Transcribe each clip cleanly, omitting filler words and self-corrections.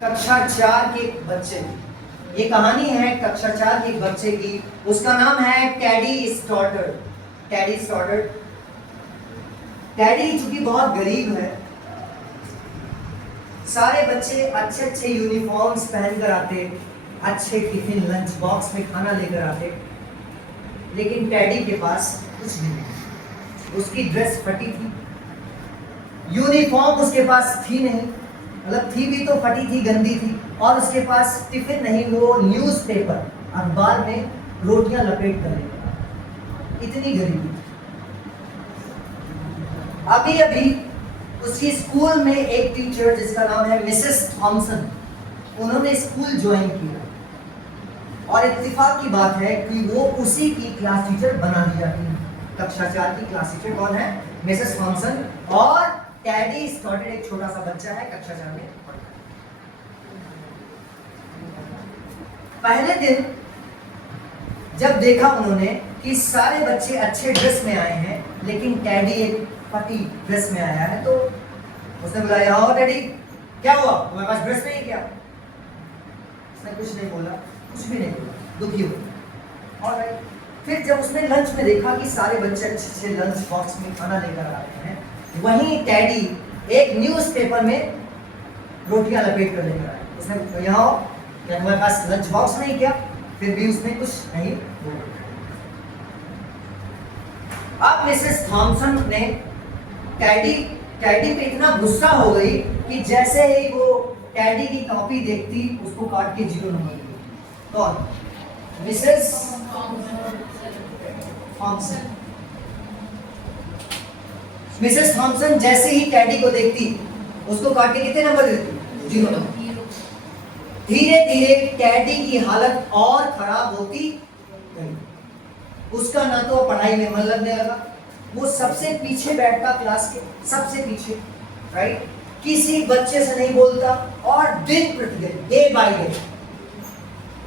कक्षा 4 के बच्चे की ये कहानी है। कक्षा 4 के बच्चे की, उसका नाम है टेडी स्टॉर्टर। टेडी स्टॉर्टर, टेडी चूंकि बहुत गरीब है, सारे बच्चे अच्छे अच्छे यूनिफॉर्म्स पहनकर आते, अच्छे टिफिन लंच बॉक्स में खाना लेकर आते, लेकिन टेडी के पास कुछ नहीं। उसकी ड्रेस फटी थी, यूनिफॉर्म उसके पास थी नहीं, मतलब थी भी तो फटी थी, गंदी थी, और उसके पास टिफिन नहीं, वो न्यूज़पेपर अखबार में रोटियां लपेट कर लेगा। इतनी गरीबी। अभी अभी उसकी स्कूल में एक टीचर जिसका नाम है मिसेस थॉमसन, उन्होंने स्कूल ज्वाइन किया और इत्तेफाक की बात है कि वो उसी की क्लास टीचर बना दी जाती है। कक्षा 4 की क्लास टीचर कौन है? Mrs Thomson. और टेडी स्टॉर्टर एक छोटा सा बच्चा है, कक्षा 4 में पढ़ता है। पहले दिन जब देखा उन्होंने कि सारे बच्चे अच्छे ड्रेस में आए हैं, लेकिन टेडी एक फटी ड्रेस में आया है, तो उसने बुलाया, आओ टेडी, क्या हुआ, तुम्हारे पास ड्रेस नहीं क्या? उसने कुछ नहीं बोला, कुछ भी नहीं बोला, दुखी हो। और फिर जब उसने लंच में देखा कि सारे बच्चे अच्छे अच्छे लंच बॉक्स में खाना लेकर आ रहे हैं, वहीं टेडी एक न्यूज़पेपर में रोटियां लपेट कर लेकर आया। उसने यहाँ आओ, क्या तुम्हारे पास लंच बॉक्स नहीं क्या? फिर भी उसने कुछ नहीं बोला। अब मिसेस थॉमसन ने टेडी पे इतना गुस्सा हो गई कि जैसे ही वो टेडी की कॉपी देखती, उसको काट के 0 नंबर दी। कौन? Mrs Thompson. मिसेस थॉमसन जैसे ही टेडी को देखती, उसको काट के कितने नंबर देती? 0 नंबर। धीरे धीरे टेडी की हालत और खराब होती गई। उसका ना तो पढ़ाई में मन लगने लगा, वो सबसे पीछे बैठता, क्लास के सबसे पीछे, राइट, किसी बच्चे से नहीं बोलता, और दिन प्रतिदिन, डे बाय डे,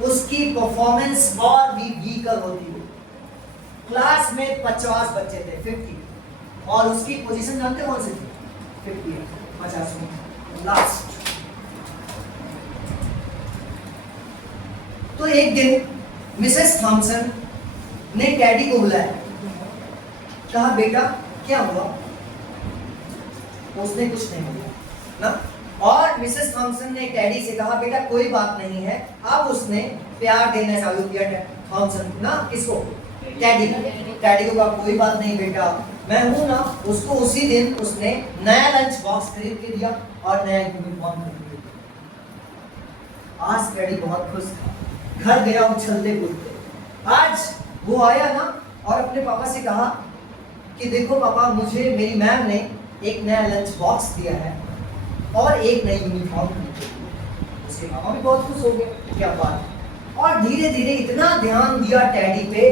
उसकी परफॉर्मेंस और भी वीकर होती गई। क्लास में 50 बच्चे थे, 50, और उसकी पोजीशन जानते कौन सी थी? 50 में लास्ट। तो एक दिन मिसेस थॉमसन ने टेडी को बुलाया, कहा, बेटा क्या हुआ? उसने कुछ नहीं बोला ना। और मिसेस थॉमसन ने टेडी से कहा, बेटा कोई बात नहीं है। अब उसने प्यार देना चालू किया थॉमसन ना, किसको? टेडी को कहा, कोई बात नहीं बेटा, मैं हूं ना। उसको उसी दिन उसने नया लंच बॉक्स खरीद के दिया और नया यूनिफॉर्म खरीद के दिया। आज टेडी बहुत खुश था, घर गया उछलते कूदते। आज वो आया ना और अपने पापा से कहा कि देखो पापा, मुझे मेरी मैम ने एक नया लंच बॉक्स दिया है और एक नई यूनिफॉर्म खरीद दी। उसके पापा भी बहुत खुश हो गए, क्या बात। और धीरे धीरे इतना ध्यान दिया टेडी पे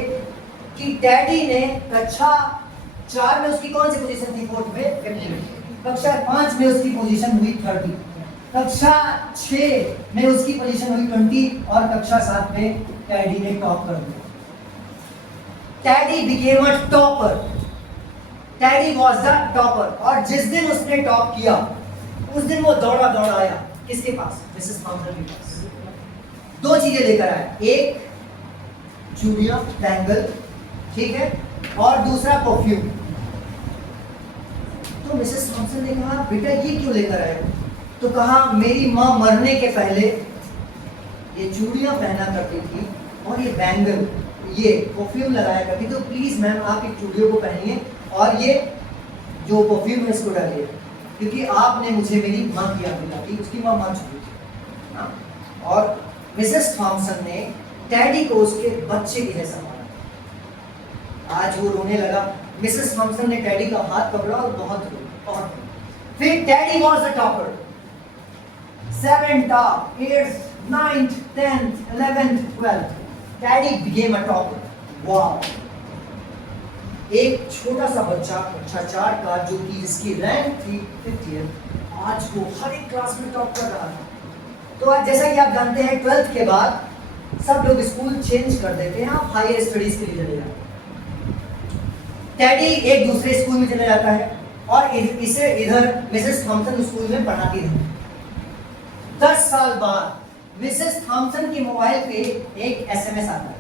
कि टेडी ने कक्षा 4 में उसकी कौन सी पोजीशन थी? 4th में 50। कक्षा 5 में उसकी पोजीशन हुई 30, कक्षा 6 में उसकी पोजीशन हुई 20, और कक्षा 7 में टेडी ने टॉप कर दिया। Teddy became a topper. Teddy was the topper. और जिस दिन उसने टॉप किया, उस दिन वो दौड़ा दौड़ा आया किसके पास? मिसेस थॉमसन के पास। 2 चीजें लेकर आया, एक चूड़ियां, बैंगल, ठीक है, और दूसरा परफ्यूम। तो मिसेस थॉमसन ने कहा, बेटा ये क्यों लेकर आए? तो कहा, मेरी माँ मरने के पहले ये चूड़ियां पहना करती थी और ये बैंगल, ये परफ्यूम लगाया करती, तो प्लीज मैम आप इन चूड़ियों को पहनिए और ये जो परफ्यूम है इसको डालिए, क्योंकि आपने मुझे मेरी माँ की याद दिलाई। उसकी माँ मर चुकी थी। और मिसेस थॉमसन ने टेडी को उसके बच्चे के जैसा माना। आज वो रोने लगा। मिसेस थॉमसन ने टेडी का हाथ पकड़ा और बहुत रोई। फिर teddy was the topper. 7th top, 8th, 9th, 10th, 11th, 12th. Teddy became a topper. वाह! एक छोटा सा बच्चा कक्षा 4 का, जो कि जिसकी रैंक थी 50th, आज वो हर एक क्लास में टॉप कर रहा था। तो आज जैसा कि आप जानते हैं, 12th के बाद सब लोग स्कूल चेंज कर देते हैं, आप हायर स्टडीज के लिए चले जाते हैं। टेडी एक दूसरे स्कूल में चला जाता है और इसे इधर मिसेस थॉमसन स्कूल में पढ़ाती रही। 10 साल बाद मिसेस थॉमसन के मोबाइल पे एक एसएमएस आता है।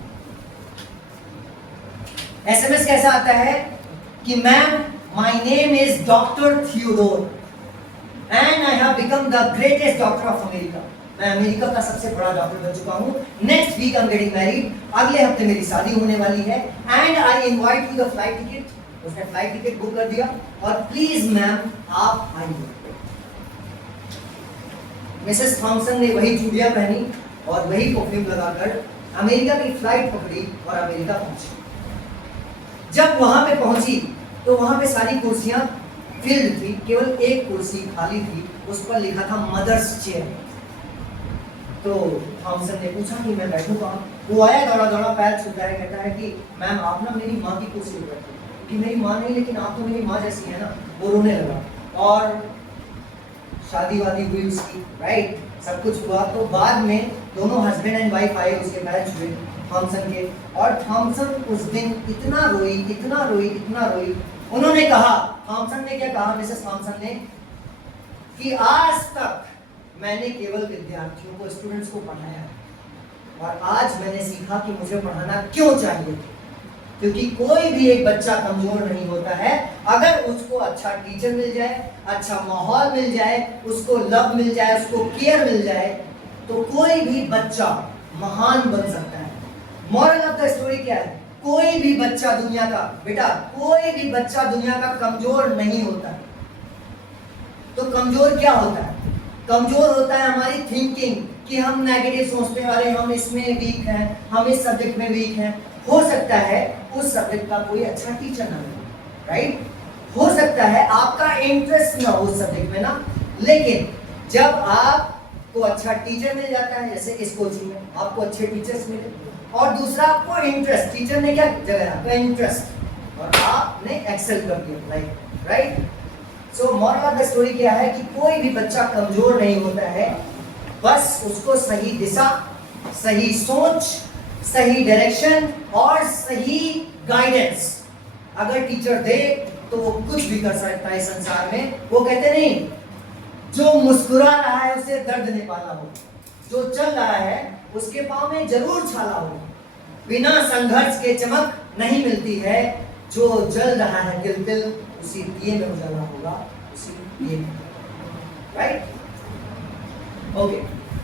एसएमएस कैसा आता है कि ma'am, my name is doctor Theodore and I have become the greatest doctor of America. मैं अमेरिका का सबसे बड़ा डॉक्टर बन चुका हूँ। Next week I am getting married, अगले हफ्ते मेरी शादी होने वाली है and I invite you the flight ticket. उसने फ्लाइट टिकट बुक कर दिया और प्लीज मैम आप आइए। मिसेस थॉमसन ने वही चूड़ियां पहनी और वही परफ्यूम लगाकर अमेरिका की फ्लाइट पकड़ी और अमेरिका पहुंची। जब वहां पे पहुंची तो वहां पे सारी कुर्सियां फिल्ड थी, केवल एक कुर्सी खाली थी, उस पर लिखा था मदर्स चेयर। तो थॉमसन ने पूछा कि मैं बैठूं कहाँ? वो आया दौड़ा दौड़ा, पैर छूता है, कहता है कि मैम आप ना मेरी माँ की कुर्सी पर बैठो। कि मेरी माँ नहीं, लेकिन आप तो मेरी माँ जैसी है ना। वो रोने लगा और शादी वादी हुई उसकी, राइट, सब कुछ हुआ। तो बाद में दोनों हस्बैंड एंड वाइफ आए, उसके पैर छुए थॉमसन के, और थॉमसन उस दिन इतना रोई, इतना रोई, इतना रोई। उन्होंने कहा, थॉमसन ने क्या कहा, मिसेस थॉमसन ने, कि आज तक मैंने केवल विद्यार्थियों को, स्टूडेंट्स को पढ़ाया और आज मैंने सीखा कि मुझे पढ़ाना क्यों चाहिए। क्योंकि कोई भी एक बच्चा कमजोर नहीं होता है। अगर उसको अच्छा टीचर मिल जाए, अच्छा माहौल मिल जाए, उसको लव मिल जाए, उसको केयर मिल जाए, तो कोई भी बच्चा महान बन सकता है। मॉरल ऑफ द स्टोरी क्या है? कोई भी बच्चा दुनिया का, बेटा कोई भी बच्चा दुनिया का कमजोर नहीं होता। तो कमजोर क्या होता है? कमजोर होता है हमारी थिंकिंग, कि हम नेगेटिव सोचने वाले, हम इसमें वीक हैं, हम इस सब्जेक्ट में वीक हैं। हो सकता है उस सब्जेक्ट का कोई अच्छा टीचर ना मिले, राइट? हो सकता है आपका इंटरेस्ट ना हो उस सब्जेक्ट में ना, लेकिन जब आपको अच्छा टीचर मिल जाता है, जैसे इस कोचिंग में आपको अच्छे टीचर्स मिले, और दूसरा आपको इंटरेस्ट, टीचर ने क्या जगह आपका इंटरेस्ट, और आपने एक्सेल कर दिया life, right? So moral of the story क्या है कि कोई भी बच्चा कमजोर नहीं होता है, बस उसको सही दिशा, सही सोच, सही डायरेक्शन और सही गाइडेंस अगर टीचर दे तो वो कुछ भी कर सकता है संसार में। वो कहते नहीं, जो मुस्कुरा रहा है उसे दर्द नहीं पाला हो, जो चल रहा है उसके पाँव में जरूर छाला हो, बिना संघर्ष के चमक नहीं मिलती है, जो जल रहा है तिल तिल उसी दिए में उजाला होगा, उसी दिए में, राइट? ओके।